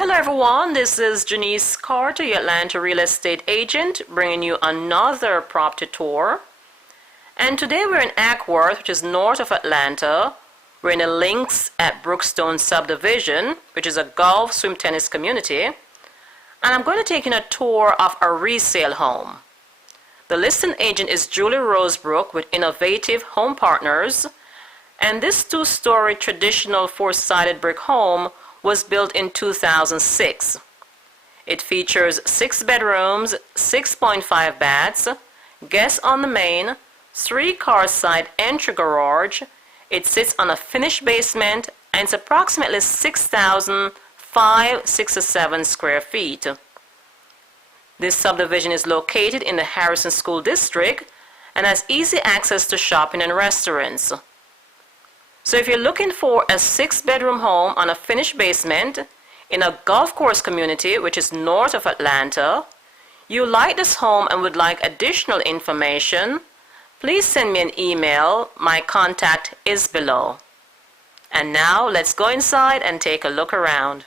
Hello everyone, this is Janice Carter, your Atlanta real estate agent, bringing you another property tour. And today we're in Ackworth, which is north of Atlanta. We're in the Links at Brookstone subdivision, which is a golf swim tennis community. And I'm going to take you on a tour of a resale home. The listing agent is Julie Rosebrook with Innovative Home Partners. And this two-story traditional four-sided brick home was built in 2006. It features 6 bedrooms, 6.5 baths, guests on the main, 3-car side entry garage. It sits on a finished basement and it's approximately 6,567 square feet. This subdivision is located in the Harrison School District and has easy access to shopping and restaurants. So if you're looking for a 6-bedroom home on a finished basement in a golf course community which is north of Atlanta, you like this home and would like additional information, please send me an email. My contact is below. And now let's go inside and take a look around.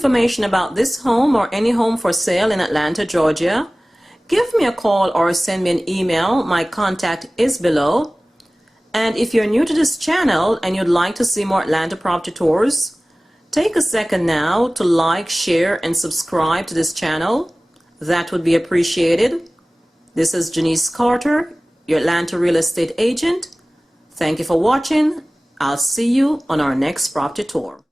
information about this home or any home for sale in Atlanta, Georgia, give me a call or send me an email. My contact is below. And if you're new to this channel and you'd like to see more Atlanta property tours, take a second now to like, share, and subscribe to this channel. That would be appreciated. This is Janice Carter, your Atlanta real estate agent. Thank you for watching. I'll see you on our next property tour.